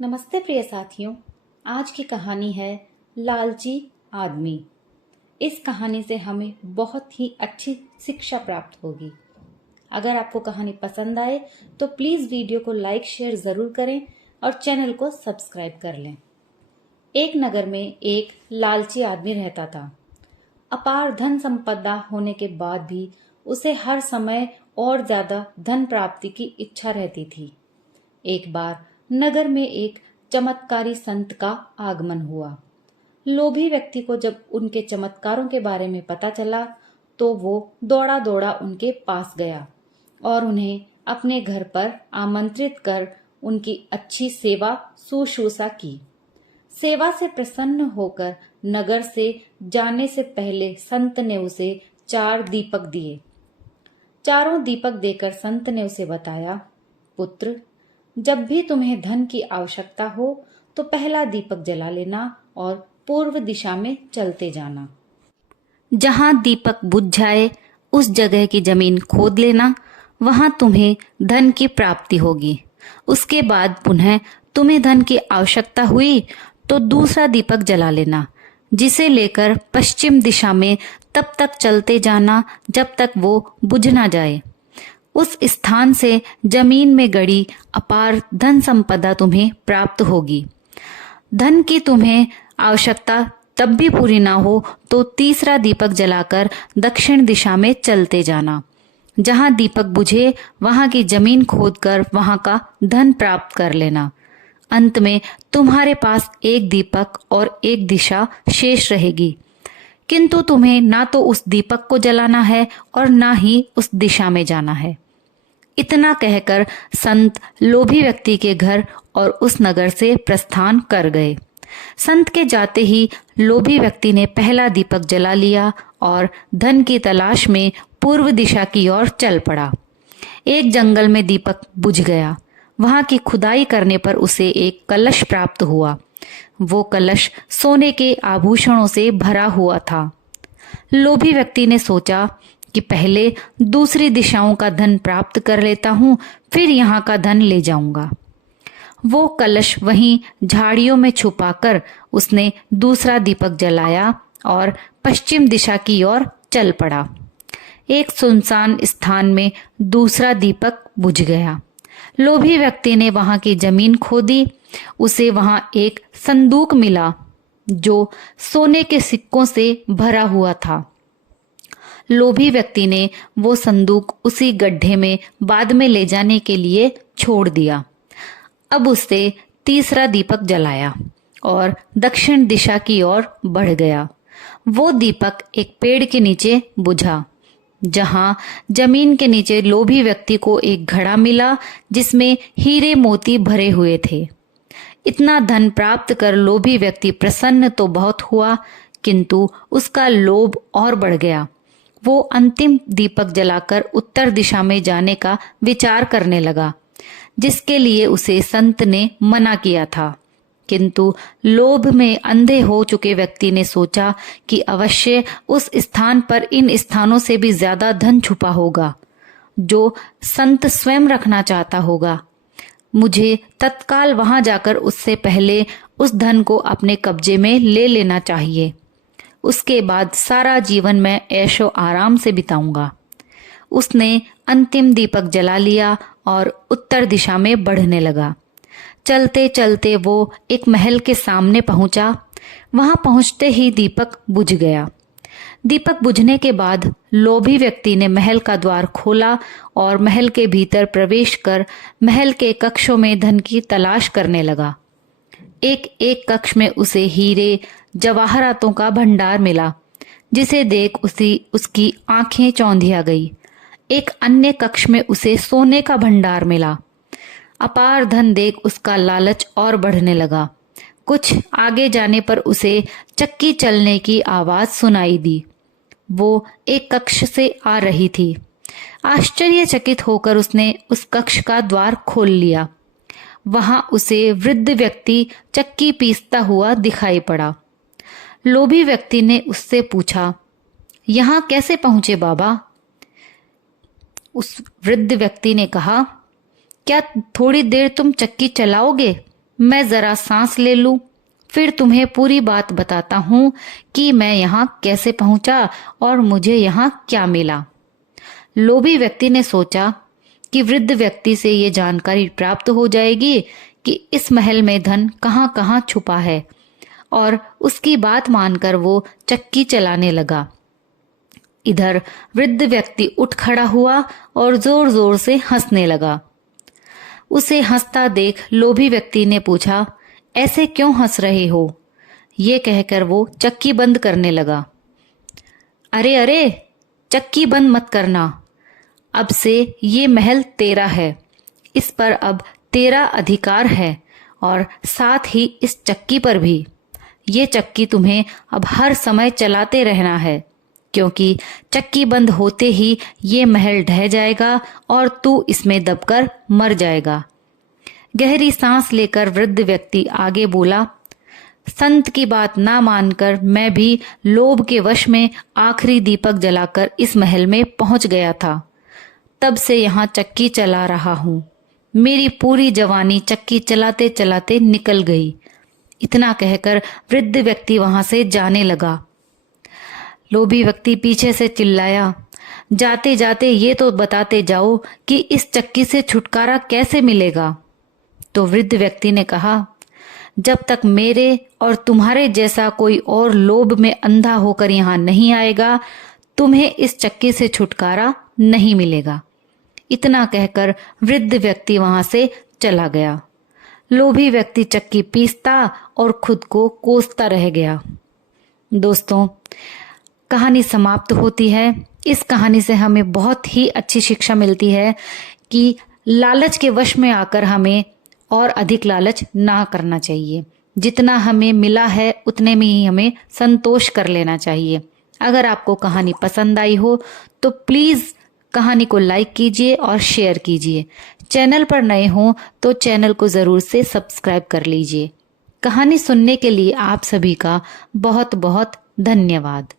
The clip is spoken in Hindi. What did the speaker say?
नमस्ते प्रिय साथियों। आज की कहानी है लालची आदमी। इस कहानी से हमें बहुत ही अच्छी शिक्षा प्राप्त होगी। अगर आपको कहानी पसंद आए तो प्लीज वीडियो को लाइक शेयर जरूर करें और चैनल को सब्सक्राइब कर लें। एक नगर में एक लालची आदमी रहता था। अपार धन संपदा होने के बाद भी उसे हर समय और ज्यादा धन प्राप्ति की इच्छा रहती थी। एक बार नगर में एक चमत्कारी संत का आगमन हुआ। लोभी व्यक्ति को जब उनके चमत्कारों के बारे में पता चला तो वो दौड़ा दौड़ा उनके पास गया और उन्हें अपने घर पर आमंत्रित कर उनकी अच्छी सेवा शुश्रूषा की। सेवा से प्रसन्न होकर नगर से जाने से पहले संत ने उसे 4 दीपक दिए। चारों दीपक देकर संत ने उसे बताया, पुत्र, जब भी तुम्हें धन की आवश्यकता हो तो पहला दीपक जला लेना और पूर्व दिशा में चलते जाना। जहां दीपक बुझ जाए उस जगह की जमीन खोद लेना, वहां तुम्हें धन की प्राप्ति होगी। उसके बाद पुनः तुम्हें धन की आवश्यकता हुई तो दूसरा दीपक जला लेना, जिसे लेकर पश्चिम दिशा में तब तक चलते जाना जब तक वो बुझ ना जाए। उस स्थान से जमीन में गड़ी अपार धन संपदा तुम्हें प्राप्त होगी। धन की तुम्हें आवश्यकता तब भी पूरी ना हो तो तीसरा दीपक जलाकर दक्षिण दिशा में चलते जाना। जहां दीपक बुझे वहां की जमीन खोदकर वहां का धन प्राप्त कर लेना। अंत में तुम्हारे पास एक दीपक और एक दिशा शेष रहेगी, किंतु तुम्हें ना तो उस दीपक को जलाना है और ना ही उस दिशा में जाना है। इतना कहकर संत लोभी व्यक्ति के घर और उस नगर से प्रस्थान कर गए। संत के जाते ही लोभी व्यक्ति ने पहला दीपक जला लिया और धन की तलाश में पूर्व दिशा की ओर चल पड़ा। एक जंगल में दीपक बुझ गया। वहां की खुदाई करने पर उसे एक कलश प्राप्त हुआ। वो कलश सोने के आभूषणों से भरा हुआ था। लोभी व्यक्ति ने सोचा कि पहले दूसरी दिशाओं का धन प्राप्त कर लेता हूं, फिर यहाँ का धन ले जाऊंगा। वो कलश वहीं झाड़ियों में छुपाकर उसने दूसरा दीपक जलाया और पश्चिम दिशा की ओर चल पड़ा। एक सुनसान स्थान में दूसरा दीपक बुझ गया। लोभी व्यक्ति ने वहां की जमीन खोदी। उसे वहां एक संदूक मिला जो सोने के सिक्कों से भरा हुआ था। लोभी व्यक्ति ने वो संदूक उसी गड्ढे में बाद में ले जाने के लिए छोड़ दिया। अब उसने तीसरा दीपक जलाया और दक्षिण दिशा की ओर बढ़ गया। वो दीपक एक पेड़ के नीचे बुझा। जहां जमीन के नीचे लोभी व्यक्ति को एक घड़ा मिला जिसमें हीरे मोती भरे हुए थे। इतना धन प्राप्त कर लोभी व्यक्ति प्रसन्न तो बहुत हुआ, किंतु उसका लोभ और बढ़ गया। वो अंतिम दीपक जलाकर उत्तर दिशा में जाने का विचार करने लगा, जिसके लिए उसे संत ने मना किया था। किंतु लोभ में अंधे हो चुके व्यक्ति ने सोचा कि अवश्य उस स्थान पर इन स्थानों से भी ज्यादा धन छुपा होगा जो संत स्वयं रखना चाहता होगा। मुझे तत्काल वहां जाकर उससे पहले उस धन को अपने कब्जे में ले लेना चाहिए। उसके बाद सारा जीवन मैं ऐशो आराम से बिताऊंगा। उसने अंतिम दीपक जला लिया और उत्तर दिशा में बढ़ने लगा। चलते चलते वो एक महल के सामने पहुंचा। वहां पहुंचते ही दीपक बुझ गया। दीपक बुझने के बाद लोभी व्यक्ति ने महल का द्वार खोला और महल के भीतर प्रवेश कर महल के कक्षों में धन की तलाश करने लगा। एक एक कक्ष में उसे हीरे जवाहरातों का भंडार मिला, जिसे देख उसकी आंखें चौंधिया गई। एक अन्य कक्ष में उसे सोने का भंडार मिला। अपार धन देख उसका लालच और बढ़ने लगा। कुछ आगे जाने पर उसे चक्की चलने की आवाज सुनाई दी। वो एक कक्ष से आ रही थी। आश्चर्यचकित होकर उसने उस कक्ष का द्वार खोल लिया। वहां उसे वृद्ध व्यक्ति चक्की पीसता हुआ दिखाई पड़ा। लोभी व्यक्ति ने उससे पूछा, यहां कैसे पहुंचे बाबा? उस वृद्ध व्यक्ति ने कहा, क्या थोड़ी देर तुम चक्की चलाओगे? मैं जरा सांस ले लूं, फिर तुम्हें पूरी बात बताता हूँ कि मैं यहाँ कैसे पहुंचा और मुझे यहाँ क्या मिला। लोभी व्यक्ति ने सोचा कि वृद्ध व्यक्ति से ये जानकारी प्राप्त हो जाएगी कि इस महल में धन कहाँ कहाँ छुपा है, और उसकी बात मानकर वो चक्की चलाने लगा। इधर वृद्ध व्यक्ति उठ खड़ा हुआ और जोर जोर से हंसने लगा। उसे हंसता देख लोभी व्यक्ति ने पूछा, ऐसे क्यों हंस रहे हो? ये कहकर वो चक्की बंद करने लगा। अरे अरे, चक्की बंद मत करना, अब से ये महल तेरा है, इस पर अब तेरा अधिकार है और साथ ही इस चक्की पर भी। ये चक्की तुम्हें अब हर समय चलाते रहना है, क्योंकि चक्की बंद होते ही ये महल ढह जाएगा और तू इसमें दबकर मर जाएगा। गहरी सांस लेकर वृद्ध व्यक्ति आगे बोला, संत की बात ना मानकर मैं भी लोभ के वश में आखिरी दीपक जलाकर इस महल में पहुंच गया था। तब से यहाँ चक्की चला रहा हूँ। मेरी पूरी जवानी चक्की चलाते चलाते निकल गई। इतना कहकर वृद्ध व्यक्ति वहां से जाने लगा। लोभी व्यक्ति पीछे से चिल्लाया, जाते जाते ये तो बताते जाओ कि इस चक्की से छुटकारा कैसे मिलेगा। तो वृद्ध व्यक्ति ने कहा, जब तक मेरे और तुम्हारे जैसा कोई और लोभ में अंधा होकर यहाँ नहीं आएगा, तुम्हें इस चक्की से छुटकारा नहीं मिलेगा। इतना कहकर वृद्ध व्यक्ति वहां से चला गया। लोभी व्यक्ति चक्की पीसता और खुद को कोसता रह गया। दोस्तों, कहानी समाप्त होती है। इस कहानी से हमें बहुत ही अच्छी शिक्षा मिलती है कि लालच के वश में आकर हमें और अधिक लालच ना करना चाहिए। जितना हमें मिला है उतने में ही हमें संतोष कर लेना चाहिए। अगर आपको कहानी पसंद आई हो तो प्लीज कहानी को लाइक कीजिए और शेयर कीजिए। चैनल पर नए हो तो चैनल को जरूर से सब्सक्राइब कर लीजिए। कहानी सुनने के लिए आप सभी का बहुत बहुत धन्यवाद।